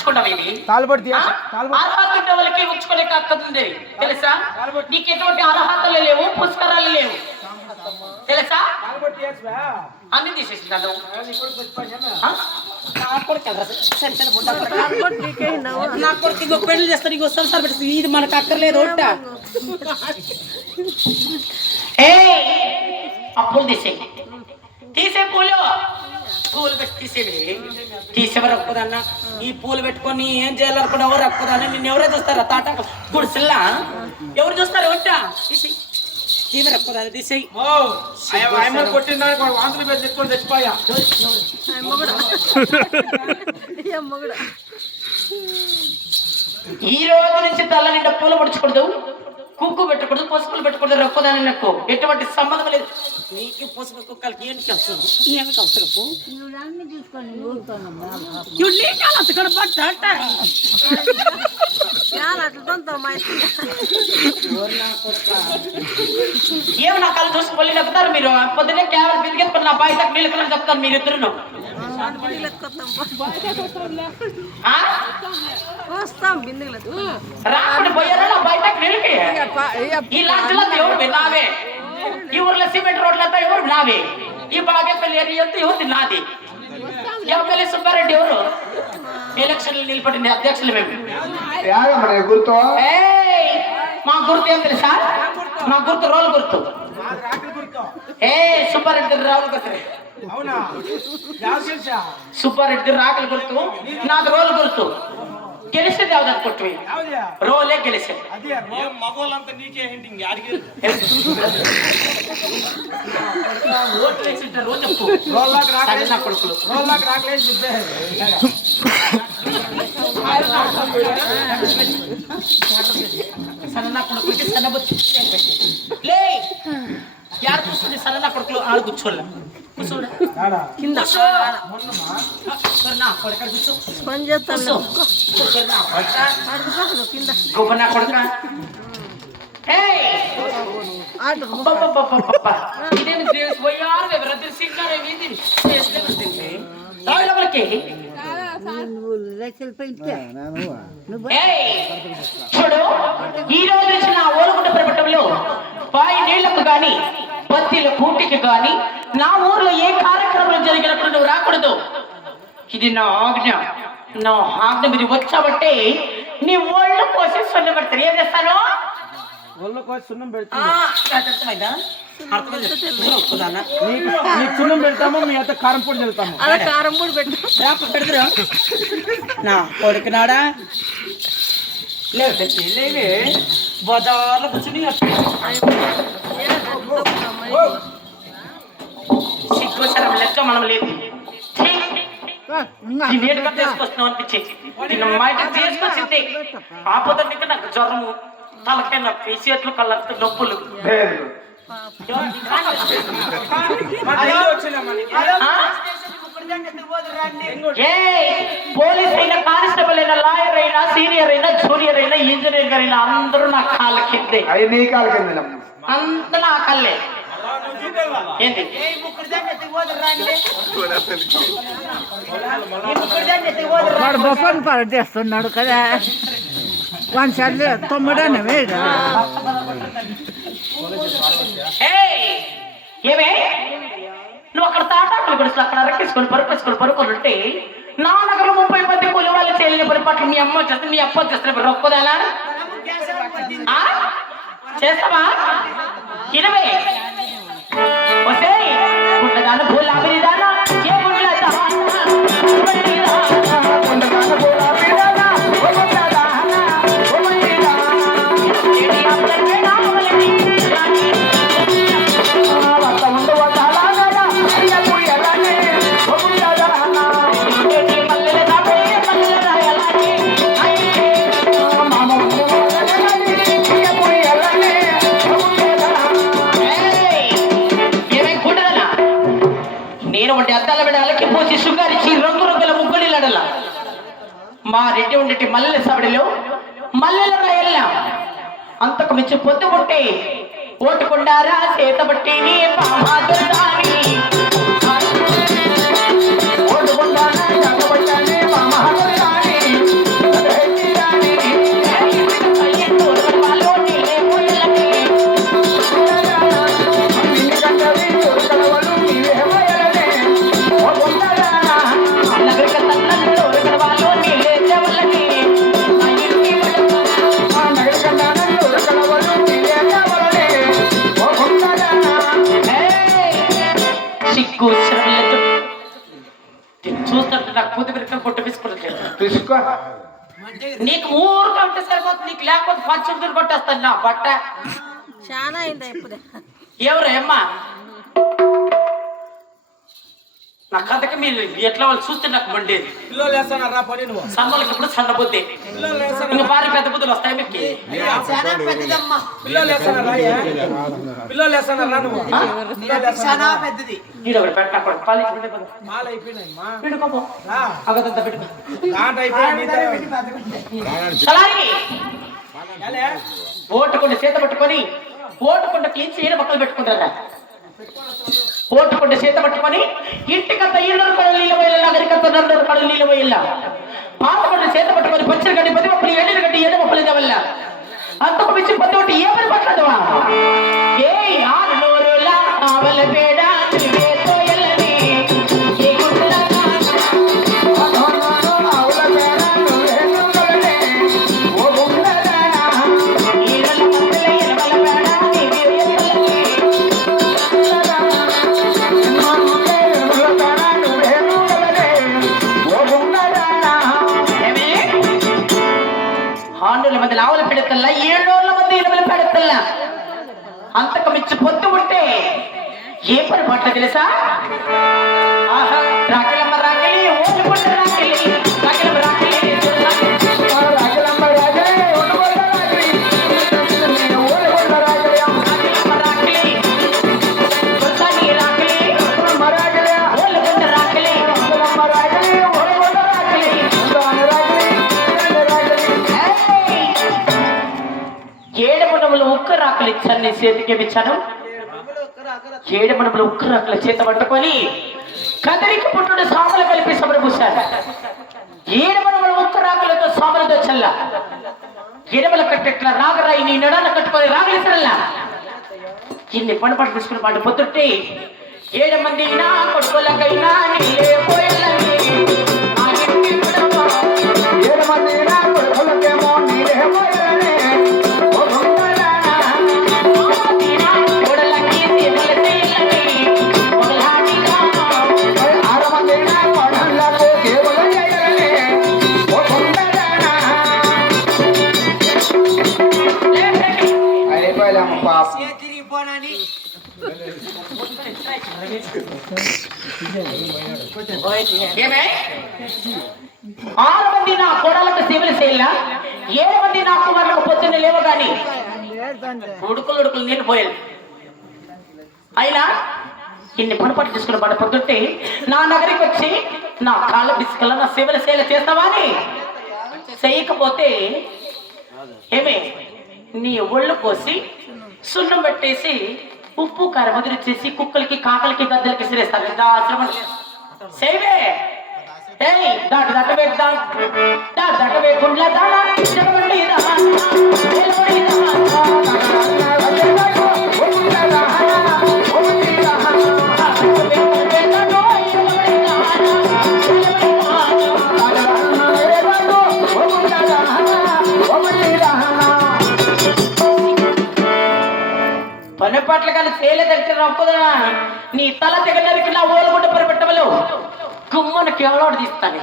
ఉంచుకుంటావు ఇది అర్హత ఉన్న వాళ్ళకి ఉంచుకునే హక్కు ఉంది తెలుసా? నీకు ఎటువంటి అర్హతలు లేవు, పుష్కరాలు లేవు తెలుసా? అన్ని తీసేసినాను. నా కొడుకు ఇంకొక పెళ్లి చేస్తాను, ఇంకో సంసారం పెట్టి ఇది మనకు అక్కర్లేదు. అప్పులు తీసే పూలు పెట్టి తీసేవారు రక్కుదన్న. ఈ పూలు పెట్టుకొని ఏం చేయాలనుకున్నా ఎవరు రక్కుదాన్ని నిన్ను ఎవరో చూస్తారా? తాట గుడిసిల్లా ఎవరు చూస్తారు? వంట తీసేయి, తీవే రక్కుదాన్ని తీసేయి. వాంతులు పెట్టి తెచ్చుకొని తెచ్చిపోయా. ఈ రోజు నుంచి తల్ల నిండా పూలు పడుచకూడదు, కుక్కు పెట్టకూడదు, పసుపులు పెట్టకూడదు. రొక్కదాని నాకు ఎటువంటి సంబంధం లేదు. నీకు పసుపు కుక్కలకి ఏంటి అవసరం? ఏమి అవసరం? ఏమి నా కళ్ళు చూసి పొల్లి చెప్తారు మీరు? పొద్దునే క్యాబ్ బిందుకెత్తుకుని నా బాయ్ తక్కువ నీళ్ళు కలని చెప్తారు మీరు ఇద్దరు. రాకుండా పోయారా నా బయట నీళ్ళకి? ఈ లాంటిలో ఎవరు నావే, ఈ ఊర్లో సిమెంట్ రోడ్లంతా ఎవరు నావే, ఈ బాగేపల్లి ఏరియా అంతా ఎవరిది నాది. ఎమ్మెల్యే సుబ్బారెడ్డి ఎవరు? ఎలక్షన్లు నిలబడిన అధ్యక్షులు మేము. మా గుర్తు ఏం తెలుసా? మా గుర్తు రోల్ గుర్తు. సుబ్బారెడ్డి రావులు గుర్తు, సుబ్బారెడ్డి రాకలు గుర్తు, నాది రోల్ గుర్తు. గెలిచేది యావదు అనుకుంటు రోలే గెలిచేది. మగోళ్ళంతా నీకే ఓట్లు వేసింటారు రోజు చెప్పు. కొడుకులు సన్న కొడుకులకి సన్నబొచ్చు లే. యారు కూర్చుంది సన్న కొడుకులు? ఆడు కూర్చోలే, కూర్చోలే కింద గొప్ప కొడుక. ఇదేమి చూడు, ఈ రోజు నుంచి నా ఓలుగుంట ప్రభుత్వంలో బాయి నీళ్లకు గాని బత్తీల కూటికి గాని నా ఊర్లో ఏ కార్యక్రమం జరిగినప్పుడు నువ్వు రాకూడదు. ఇది నా ఆజ్ఞ. నా ఆజ్ఞ మీరు వచ్చాబట్టే నీ ఒళ్ళు కోసి సున్నం పెడతారు. ఏం చేస్తాను? ఒళ్ళు కోసి సున్నం పెడతాను. సున్నం పెడతాము, మీ అంత కారం పొడి వెళ్తాము. కారం పొడి పెడతారా నా కొడుకు నాడా? లేవే బజార్లో కూర్చుని సిగ్గుసరం లెక్క మనం లేదు. నేటుగా తీసుకొస్తున్నాం అనిపించేది. మా ఇంటికి తీసుకొచ్చింది ఆపద నాకు జ్వరము, తలకాయ నొప్పి, చేతులు కళ్ళంతా నొప్పులు. పోలీస్ అయినా, కానిస్టేబుల్ అయినా, లాయర్ అయినా, సీనియర్ అయినా, జూనియర్ అయినా, ఇంజనీర్ అయినా అందరూ నా కాళ్ళ కిందే. అంత నా కళ్ళే. ఏంటి బొప్పని పాడు చేస్తున్నాడు కదా, వన్ సార్లు 9 ఏమే నువ్వు అక్కడ తాటాకులు గుడిసి అక్కడ అరకేసుకొని పరుకొని ఉంటే నా నగరం 30 మంది కూలి వాళ్ళు చేయలేని పరిపాట్లు మీ అమ్మ చేస్తే, మీ అప్ప చేస్తే రొక్కదేలా చేస్తావా? 20 వస్తే గుండెదాన భూలాభిదాన ఏ మా రెడ్డి ఉండేటి మల్లెల సవడిలో మల్లెల రాయల్లా అంతకు మించి పొద్దుకుంటే ఓటుకుండారా చేతబట్టి ఓటుకుండారా తీసుకో. నీకు ఊరుగా ఉంటే సరిపోతుంది, నీకు లేకపోతే పంచుడు కొట్టేస్తాను నా బట్ట. చాలా అయిందా ఇప్పుడు? ఎవరు అమ్మా నా కథకి మీరు ఎట్లా వాళ్ళు చూస్తే నాకు మండేది. పిల్లలు వేస్తాను రా పని నువ్వు. సమ్మలకి ఇప్పుడు సన్న బుద్ధి, పిల్లలు వేస్తాను. ఇంకా భారీ పెద్ద బుద్ధులు వస్తాయి మీకు. పిల్లలు వేస్తాను రా. పిల్లలు వేస్తాను రా నువ్వు. పెద్దది ఒకటి పెట్ట పాలి మాల అయిపోయినాయి మా. పెట్టుకోపో రా. అగదంతా పెట్టుకో. దాంట్లో అయిపోయింది. సలాగి ఓటుకుంటే చేత పట్టుకొని ఓటుకుంటే క్లీన్ చేయడం మొక్కలు పెట్టుకుంటారా? ఓటుకుంటే చేత పట్టుకొని ఇంటికంత ఇళ్ళు కళ్ళు నీళ్ళు పోయిల్ల, నగరికంత నన్ను కళ్ళు నీళ్ళు పోయిల్ల, పాతకుంటే చేత పట్టుకొని పచ్చడి గడ్డి 10 మొక్కలు 7 గడ్డి 7 మొక్కలు వల్ల అంతకు మించి 10 ఒకటి ఏమని పట్టదువా? ఏ ఆరు నోరులా ఆవల పేడ మంది ఆవుల పెడతల్లా 7 మంది ఎలుకలు పెడతల్లా అంతకు మించి పొద్దు ఉంటే ఏ పని పట్ల తెలుసా? ఆహా రాకెలమ్మ రాకెలి ఓటు పుట్ట రాకెలి రాకెలమ్మ రాకెలి రాకెలమ్మ రాకెలి ఓటు పుట్ట రాకెలి ఓటు పుట్ట రాకెలి రాకెలమ్మ రాకెలి కొసాని రాకెలి రాకెలమ్మ రాకెలి ఓటు పుట్ట రాకెలి రాకెలమ్మ రాకెలి ఓటు పుట్ట రాకెలి కొసాని రాకెలి ఏడుమనములు ఉక్క రాకలు ఇచ్చాను, నీ చేతికి ఏమిచ్చాను? ఏడుమనములు ఉక్క రాకల చేత పట్టుకొని కదరికి పుట్టుడు సాములు కలిపి సమరపూశారు. ఏడుమనములు ఉక్క రాకలతో సాములతో చల్ల ఎడమల కట్టెట్ల రాగరాయి నీ నడాన కట్టుకొని రాగలిసరల్లా ఇన్ని పని పట్టు తీసుకుని పాటు పొద్దుంటే 7 మంది నా కొడుకులకైనా నీలే పోయాలని 7 మంది నా కొడుకులకేమో నీలే పోయాలని ఏమే 6 మంది నా కోడలకు సేవలు చేయాల 7 మంది నా కుమారులకు పొద్దున్న లేవు కానీ ఉడుకులు నీళ్ళు పోయాలి. అయినా ఇన్ని పనిపాటు తీసుకున్న పడ పొద్దుంటే నా నగరికి వచ్చి నా కాళ్ళ బిస్కల నా సేవల సేల చేస్తావా అని చేయకపోతే ఏమే నీ ఒళ్ళు కోసి సున్నం పెట్టేసి ఉప్పు కారం ముదిరి చేసి కుక్కలకి కాకలకి గద్దలకి సిరేస్తారు. ఆశ్రమం సేవే దట్టవే దట్టవే గుండ్ల దానా పని పట్ల కానీ తేలే దగ్గర రప్పుదనా నీ తల తెగ నరికి నా ఓలుగుంట పరిపెట్టవలు గుమ్మను కేవలం తీస్తాను.